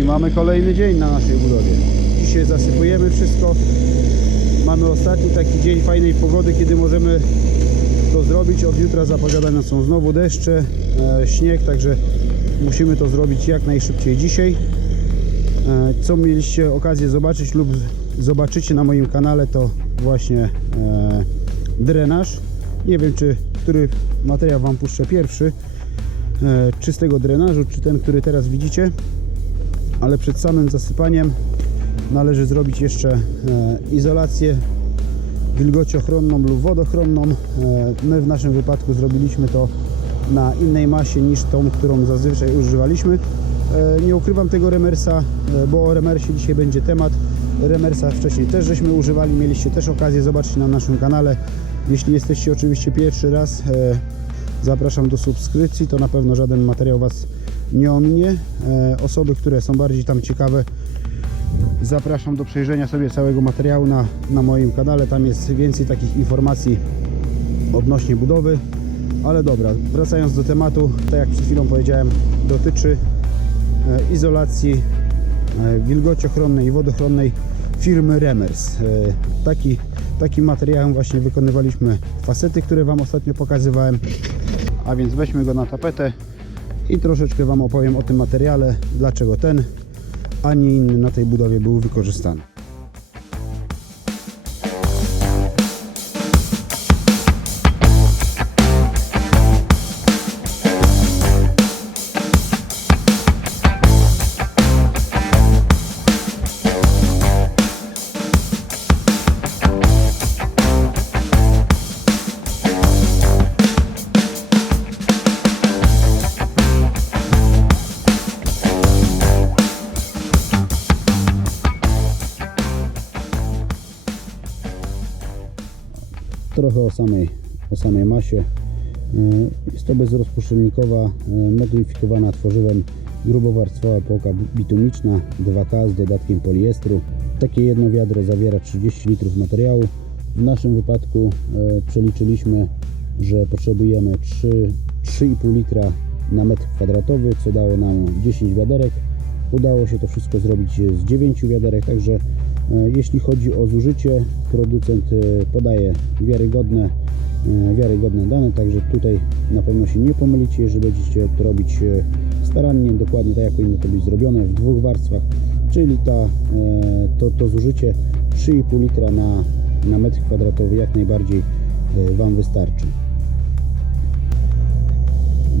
I mamy kolejny dzień na naszej budowie. Dzisiaj zasypujemy wszystko. Mamy ostatni taki dzień fajnej pogody, kiedy możemy to zrobić. Od jutra zapowiadane są znowu deszcze, e, śnieg, także musimy to zrobić jak najszybciej dzisiaj. E, Co mieliście okazję zobaczyć lub zobaczycie na moim kanale to właśnie e, drenaż. Nie wiem czy który materiał Wam puszczę pierwszy. Czy z tego drenażu, czy ten, który teraz widzicie. Ale przed samym zasypaniem należy zrobić jeszcze e, izolację wilgociochronną lub wodochronną. E, My w naszym wypadku zrobiliśmy to na innej masie niż tą, którą zazwyczaj używaliśmy. E, Nie ukrywam tego remersa, bo o remersie dzisiaj będzie temat. Remersa wcześniej też żeśmy używali, mieliście też okazję zobaczyć na naszym kanale. Jeśli jesteście oczywiście pierwszy raz, zapraszam do subskrypcji, to na pewno żaden materiał Was nie ominie. E, Osoby, które są bardziej tam ciekawe, Zapraszam do przejrzenia sobie całego materiału na, na moim kanale. Tam jest więcej takich informacji odnośnie budowy. Ale dobra, wracając do tematu, tak jak przed chwilą powiedziałem, dotyczy e, izolacji e, wilgociochronnej i wodochronnej firmy Remers. Taki, takim materiałem właśnie wykonywaliśmy fasety, które Wam ostatnio pokazywałem. A więc weźmy go na tapetę i troszeczkę Wam opowiem o tym materiale, dlaczego ten, a nie inny na tej budowie był wykorzystany. Trochę o samej, o samej masie. E, Jest to bezrozpuszczalnikowa, e, modyfikowana tworzywem grubowarstwowa połka bitumiczna 2K z dodatkiem poliestru. Takie jedno wiadro zawiera 30 litrów materiału. W naszym wypadku e, przeliczyliśmy, że potrzebujemy 3 3,5 litra na metr kwadratowy, co dało nam 10 wiaderek. Udało się to wszystko zrobić z 9 wiaderek, także e, jeśli chodzi o zużycie, producent e, podaje wiarygodne, e, wiarygodne dane, także tutaj na pewno się nie pomylicie, jeżeli będziecie to robić starannie, dokładnie tak jak powinno to być zrobione w dwóch warstwach, czyli ta, to, to zużycie 3,5 litra na, na metr kwadratowy jak najbardziej Wam wystarczy.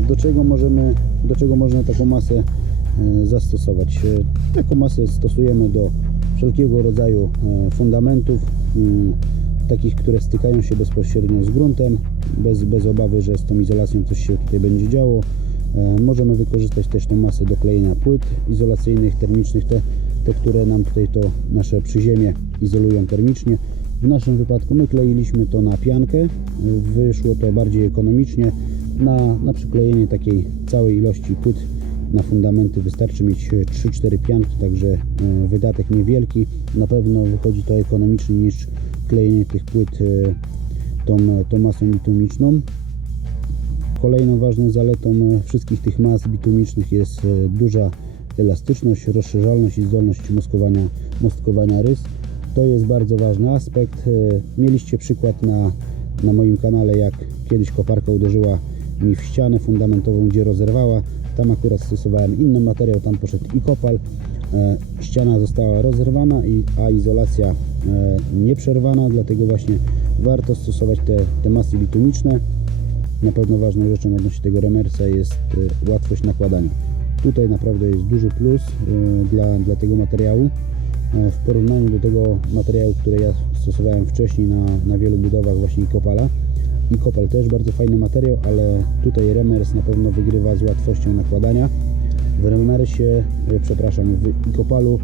Do czego możemy, do czego można taką masę zastosować. E, Taką masę stosujemy do wszelkiego rodzaju e, fundamentów, takich, które stykają się bezpośrednio z gruntem, bez, bez obawy, że z tą izolacją coś się tutaj będzie działo. E, Możemy wykorzystać też tą masę do klejenia płyt izolacyjnych, termicznych, te, te które nam tutaj to nasze przyziemie izolują termicznie. W naszym wypadku my kleiliśmy to na piankę, e, wyszło to bardziej ekonomicznie. Na, na przyklejenie takiej całej ilości płyt na fundamenty wystarczy mieć 3-4 pianki, także e, wydatek niewielki. Na pewno wychodzi to ekonomiczniej niż klejenie tych płyt e, tą, tą masą bitumiczną. Kolejną ważną zaletą e, wszystkich tych mas bitumicznych jest e, duża elastyczność, rozszerzalność i zdolność moskowania, mostkowania rys. To jest bardzo ważny aspekt. E, Mieliście przykład na, na moim kanale, jak kiedyś koparka uderzyła mi w ścianę fundamentową, gdzie rozerwała. Tam akurat stosowałem inny materiał, tam poszedł i kopal. E, Ściana została rozerwana, a izolacja e, nieprzerwana, dlatego właśnie warto stosować te, te masy bitumiczne. Na pewno ważną rzeczą odnośnie tego remersa jest e, łatwość nakładania. Tutaj naprawdę jest duży plus dla, dla tego materiału w porównaniu do tego materiału, który ja stosowałem wcześniej na, na wielu budowach właśnie Ikopala. Ikopal też bardzo fajny materiał, ale tutaj remers na pewno wygrywa z łatwością nakładania. W remersie, e, przepraszam, w Ikopalu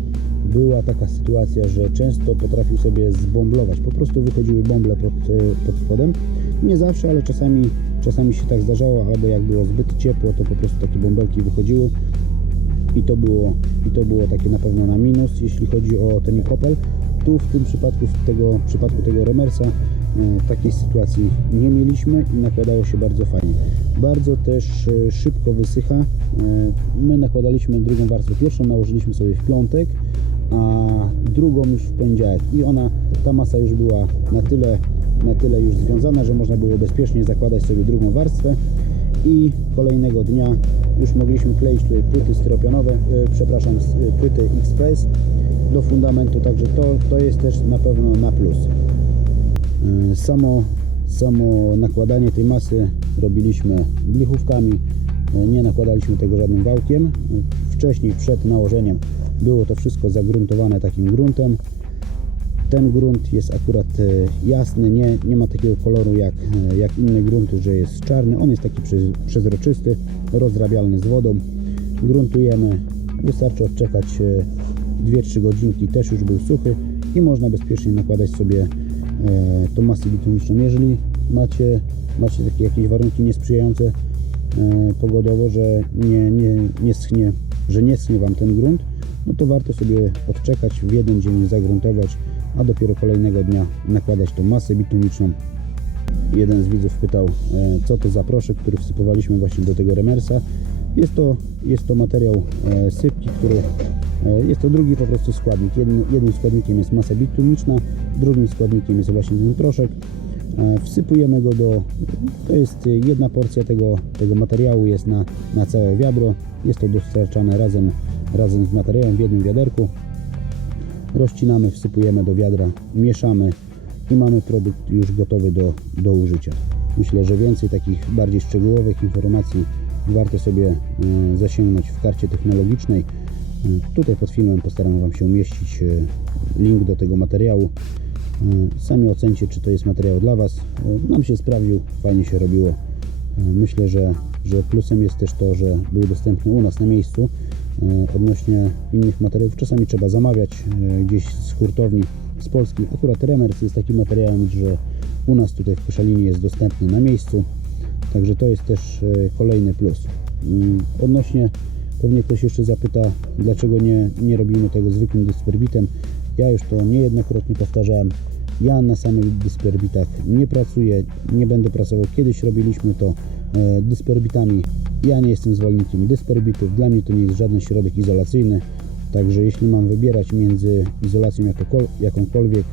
była taka sytuacja, że często potrafił sobie zbomblować. Po prostu wychodziły bąble pod, e, pod spodem. Nie zawsze, ale czasami, czasami się tak zdarzało, albo jak było zbyt ciepło, to po prostu takie bąbelki wychodziły i to było, i to było takie na pewno na minus, jeśli chodzi o ten Ikopel. Tu w tym przypadku, w tego, w przypadku tego remersa e, takiej sytuacji nie mieliśmy i nakładało się bardzo fajnie. Bardzo też e, szybko wysycha. E, My nakładaliśmy drugą warstwę. Pierwszą nałożyliśmy sobie w piątek, a drugą już w poniedziałek i ona, ta masa już była na tyle, na tyle już związana, że można było bezpiecznie zakładać sobie drugą warstwę i kolejnego dnia już mogliśmy kleić tutaj płyty styropianowe, e, przepraszam, e, płyty Express do fundamentu, także to, to jest też na pewno na plus. E, Samo, samo nakładanie tej masy robiliśmy blichówkami, nie nakładaliśmy tego żadnym wałkiem. Wcześniej, przed nałożeniem było to wszystko zagruntowane takim gruntem. Ten grunt jest akurat e, jasny, nie, nie ma takiego koloru jak, e, jak inne grunty, że jest czarny. On jest taki prze- przezroczysty, rozrabialny z wodą. Gruntujemy, wystarczy odczekać e, 2-3 godzinki, też już był suchy i można bezpiecznie nakładać sobie e, tą masę bitumiczną. Jeżeli macie, macie takie jakieś warunki niesprzyjające e, pogodowo, że nie, nie, nie schnie, że nie schnie Wam ten grunt, no to warto sobie odczekać, w jeden dzień zagruntować, a dopiero kolejnego dnia nakładać tą masę bitumiczną. Jeden z widzów pytał, e, co to za proszek, który wsypywaliśmy właśnie do tego remersa. Jest to, jest to materiał e, sypki, który e, jest to drugi po prostu składnik. Jednym, jednym składnikiem jest masa bitumiczna, drugim składnikiem jest właśnie ten proszek. Wsypujemy go do, to jest jedna porcja tego, tego materiału jest na, na całe wiadro. Jest to dostarczane razem, razem z materiałem w jednym wiaderku. Rozcinamy, wsypujemy do wiadra, mieszamy i mamy produkt już gotowy do, do użycia. Myślę, że więcej takich bardziej szczegółowych informacji warto sobie e, zasięgnąć w karcie technologicznej. E, Tutaj pod filmem postaram Wam się umieścić e, link do tego materiału. Sami ocencie, czy to jest materiał dla Was. Nam się sprawdził, fajnie się robiło. Myślę, że, że plusem jest też to, że był dostępny u nas na miejscu. E, Odnośnie innych materiałów czasami trzeba zamawiać e, gdzieś z hurtowni z Polski. Akurat Remers jest takim materiałem, że u nas tutaj w Koszalinie jest dostępny na miejscu. Także to jest też e, kolejny plus. Odnośnie, pewnie ktoś jeszcze zapyta, dlaczego nie, nie robimy tego zwykłym dysperbitem. Ja już to niejednokrotnie powtarzałem. Ja na samych dysperbitach nie pracuję, nie będę pracował. Kiedyś robiliśmy to e, dysperbitami. Ja nie jestem zwolennikiem dysperbitów. Dla mnie to nie jest żaden środek izolacyjny. Także jeśli mam wybierać między izolacją jakąkolwiek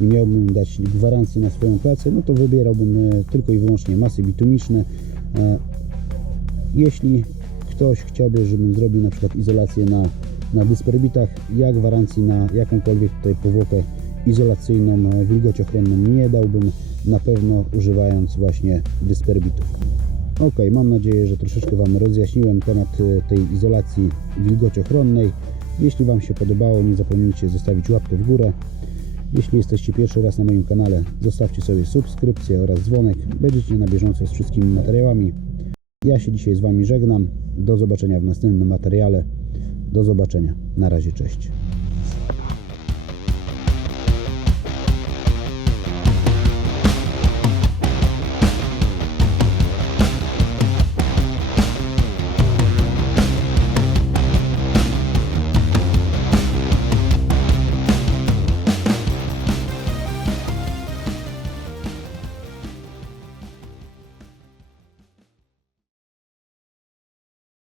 i miałbym dać gwarancję na swoją pracę, no to wybierałbym e, tylko i wyłącznie masy bitumiczne. E, Jeśli ktoś chciałby, żebym zrobił na przykład izolację na, na dysperbitach, ja gwarancji na jakąkolwiek tutaj powłokę izolacyjną, e, wilgociochronną nie dałbym, na pewno używając właśnie dysperbitów. Ok, mam nadzieję, że troszeczkę Wam rozjaśniłem temat e, tej izolacji wilgociochronnej. Jeśli Wam się podobało, nie zapomnijcie zostawić łapkę w górę. Jeśli jesteście pierwszy raz na moim kanale, zostawcie sobie subskrypcję oraz dzwonek. Będziecie na bieżąco z wszystkimi materiałami. Ja się dzisiaj z Wami żegnam. Do zobaczenia w następnym materiale. Do zobaczenia. Na razie, cześć.